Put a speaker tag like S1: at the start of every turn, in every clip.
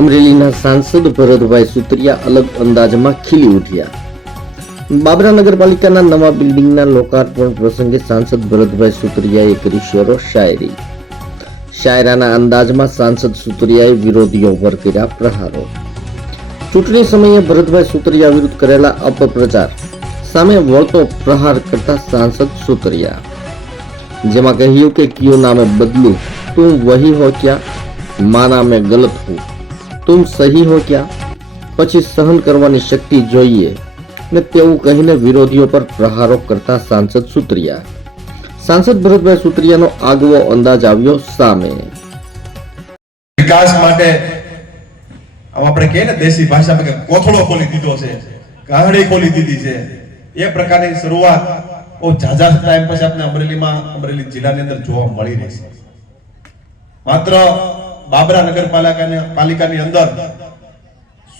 S1: અમરેલીના સાંસદ ભરતભાઈ સુતરિયા અલગ અંદાજમાં ખીલી ઉઠ્યા. બાબરા નગરપાલિકાના નવા બિલ્ડિંગના લોકાર્પણ પ્રસંગે સાંસદ ભરતભાઈ સુતરિયાએ કરી શેરો શાયરી. શાયરાના અંદાજમાં સાંસદ સુતરિયાએ વિરોધીઓ પર કર્યા પ્રહારો. ચૂંટણી સમયે ભરતભાઈ સુતરિયા વિરુદ્ધ કરેલા અપપ્રચાર સામે વળતો પ્રહાર કરતા સાંસદ સુતરિયા. જેમાં કહ્યું કે ક્યુ નામે બદલું, તું વહી હો ક્યાં માના મેં ગલત હું. તુમ સહી હો ક્યા? પછી સહન કરવાની શક્તિ જોઈએ. ને તેવું કહીને વિરોધીઓ પર પ્રહારો કરતા સાંસદ સુત્રિયા. સાંસદ ભરતભાઈ સુત્રિયાનો આગવો અંદાજ આવ્યો સામે.
S2: વિકાસ માટે આપણે કહીએ ને દેશી ભાષામાં કોથળો ખોલી દીધો છે, ગાહડી ખોલી દીધી છે. એ પ્રકારની શરૂઆત બહુ ઝાઝા ટાઈમ પછી આપણે અમરેલીમાં, અમરેલી જિલ્લાની અંદર જોવા મળી રહી છે. માત્ર બાબરા નગરપાલિકાની પાલિકાની અંદર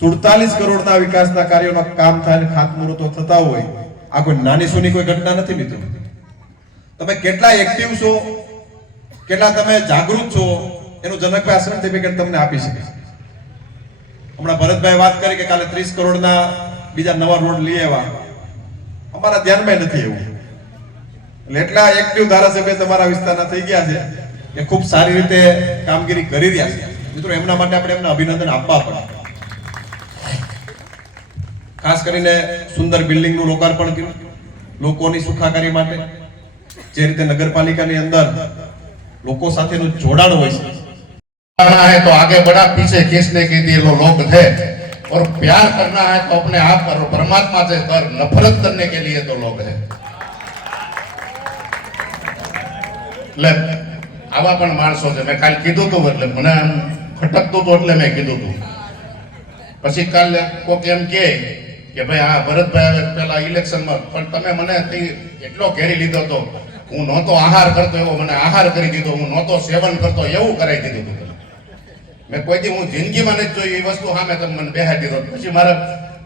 S2: સુડતાલીસ કરોડના વિકાસના કાર્યોના કામ થાય અને ખાતમુહૂર્તો થતા હોય, આ કોઈ નાની સુની કોઈ ઘટના નથી મિત્રો. તમે કેટલા એક્ટિવ છો, કેટલા તમે જાગૃત છો, એનું જનકભાઈ આ સર્ટિફિકેટ તમને આપી શકે હમણાં ભરતભાઈ વાત કરી કે કાલે 30 કરોડના બીજા નવા રોડ લઈ આવ્યા. અમારા ધ્યાનમાં નથી એવું. એટલે એટલા એક્ટિવ ધારાસભ્ય તમારા વિસ્તારના થઈ ગયા છે. કે ખૂબ સારી રીતે કામગીરી કરી રહ્યા છે મિત્રો એમના માટે આપણે એમને અભિનંદન આપવા પડે ખાસ કરીને સુંદર બિલ્ડિંગનું લોકાર્પણ કર્યું લોકોની સુખાકારી માટે જે રીતે નગરપાલિકાની અંદર લોકો સાથેનું જોડાણ હોય છે
S3: करना है तो आगे बढ़ा पीछे खींचने के लिए वो लोग थे और प्यार करना है तो अपने आप करो परमात्मा से कर नफरत करने के लिए तो लोग है એટલે આવા પણ માણસો છે. મેં કાલ કીધું તું એટલે મને આમ ખટકતું હતું એટલે મેં કીધું તું. પછી કાલ કોક એમ કે કે ભાઈ આ ભરતભાઈ આવે પેલા ઇલેક્શનમાં પણ તમે મને એટલો ઘેરી લીધો તો હું નહોતો આહાર કરતો એવો, મને આહાર કરી દીધો. હું નહોતો સેવન કરતો, એવું કરાવી દીધું હતું મેં કોઈ દી હું જિંદગીમાં નથી જોઈ એ વસ્તુ સામે તમે મને બેહાડી દીધો. પછી મારે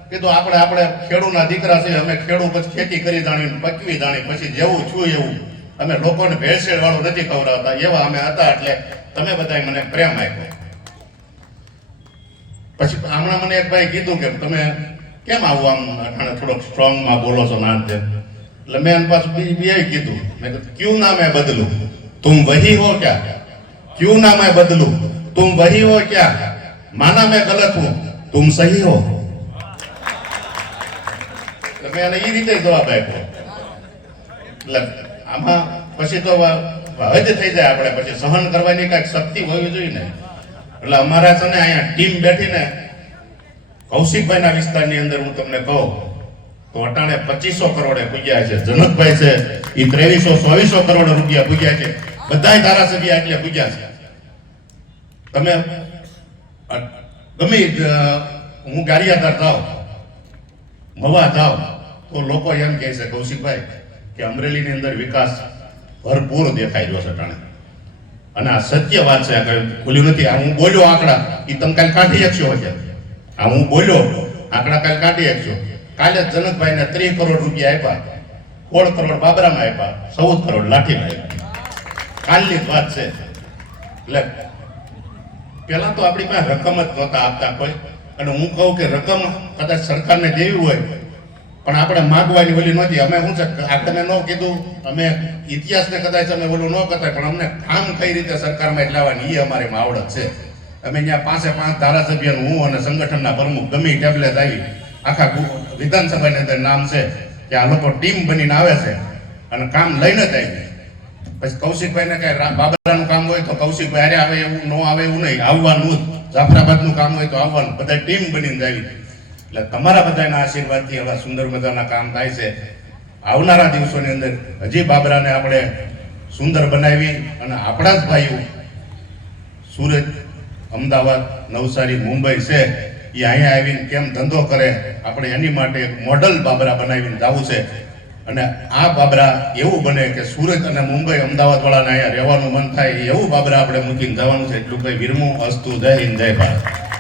S3: કીધું, આપણે આપણે ખેડૂના દીકરા છીએ, અમે ખેડૂ પછી ખેતી કરી જાણી પકવી જાણી પછી જેવું છું એવું. અમે લોકોને ભેળસેળ વાળું નથી ખવડાવતા. એવા અમે હતા એટલે તમે બધા મને પ્રેમ આપ્યો. પછી હમણાં મને એક ભાઈ કીધું કે તમે કેમ આવું આમ અટાણે થોડોક સ્ટ્રોંગમાં બોલો છો ના તે એટલે મેં પાછું બીજું બે કીધું. મેં કીધું, ક્યુ ના મેં બદલું? તું વહી હો ક્યાં? ક્યુ ના મેં બદલું? તું વહી હો ક્યાં? માના મેં ગલત હું. તું સહી હો. મેં એને એ રીતે જવાબ આપ્યો. એટલે આમાં પછી તો હજ થઈ જાય આપણે. પછી સહન કરવાની કાંઈક શક્તિ હોવી જોઈએ ને. એટલે અમારા છે ને અહીંયા ટીમ બેઠીને કૌશિકભાઈના વિસ્તારની અંદર હું તમને કહું, તો અટાણે પચીસો કરોડે પૂજ્યા છે. જનકભાઈ છે એ ત્રેવીસો, ચોવીસો કરોડ રૂપિયા પૂજ્યા છે. બધાય ધારાસભ્ય એટલે પૂજ્યા છે. તમે ગમે હું ગારિયાદાર થાવ મવા થાવ તો લોકો એમ કહે છે, કૌશિકભાઈ કે અમરેલીની અંદર વિકાસ ભરપૂર દેખાઈ રહ્યો છે ટાણે અને આ સત્ય વાત છે કઈ ખુલ્યું નથી. આ હું બોલ્યો આંકડા એ તમે કાલે કાઢી શકશો હશે. આ હું બોલ્યો, આંકડા કાલે કાઢી શકશો. કાલે જનકભાઈને ત્રીસ કરોડ રૂપિયા આપ્યા. સોળ કરોડ બાબરામાં આપ્યા. ચૌદ કરોડ લાઠીમાં આપ્યા. કાલની વાત છે. એટલે પેલા તો આપણી પાસે રકમ જ નહોતા આપતા કોઈ. અને હું કહું કે રકમ કદાચ સરકારને દેવી હોય પણ આપણે માગવાની ઓલી નહોતી. અમે શું છે આપણે ન કીધું, અમે ઇતિહાસને કદાચ અમે ઓલું ન કરતા પણ અમને કામ કઈ રીતે સરકારમાં લાવવાની એ અમારી આવડત છે. અમે અહીંયા પાંચે પાંચ ધારાસભ્યનું હું અને સંગઠનના પ્રમુખ ગમે ટેબલેટ આવી. આખા વિધાનસભાની અંદર નામ છે, કે આ લોકો ટીમ બનીને આવે છે અને કામ લઈને જ આવી. પછી કૌશિકભાઈને કઈ બાબરાનું કામ હોય તો કૌશિકભાઈ અરે આવે એવું, ન આવે એવું નહીં. આવવાનું જ. જાફરાબાદનું કામ હોય તો આવવાનું. બધા ટીમ બનીને આવી. એટલે તમારા બધાના આશીર્વાદથી આવા સુંદર મજાના કામ થાય છે. આવનારા દિવસોની અંદર હજી બાબરાને આપણે સુંદર બનાવી અને આપણા જ ભાઈઓ સુરત, અમદાવાદ, નવસારી, મુંબઈ છે, એ અહીંયા આવીને કેમ ધંધો કરે, આપણે એની માટે એક મોડલ બાબરા બનાવીને જવું છે. અને આ બાબરા એવું બને કે સુરત અને મુંબઈ અમદાવાદ વાળાને અહીંયા રહેવાનું મન થાય, એવું બાબરા આપણે મૂકીને જવાનું છે. એટલું કઈ વિરમું અસ્તુ જય હિન્દ, જય ભારત.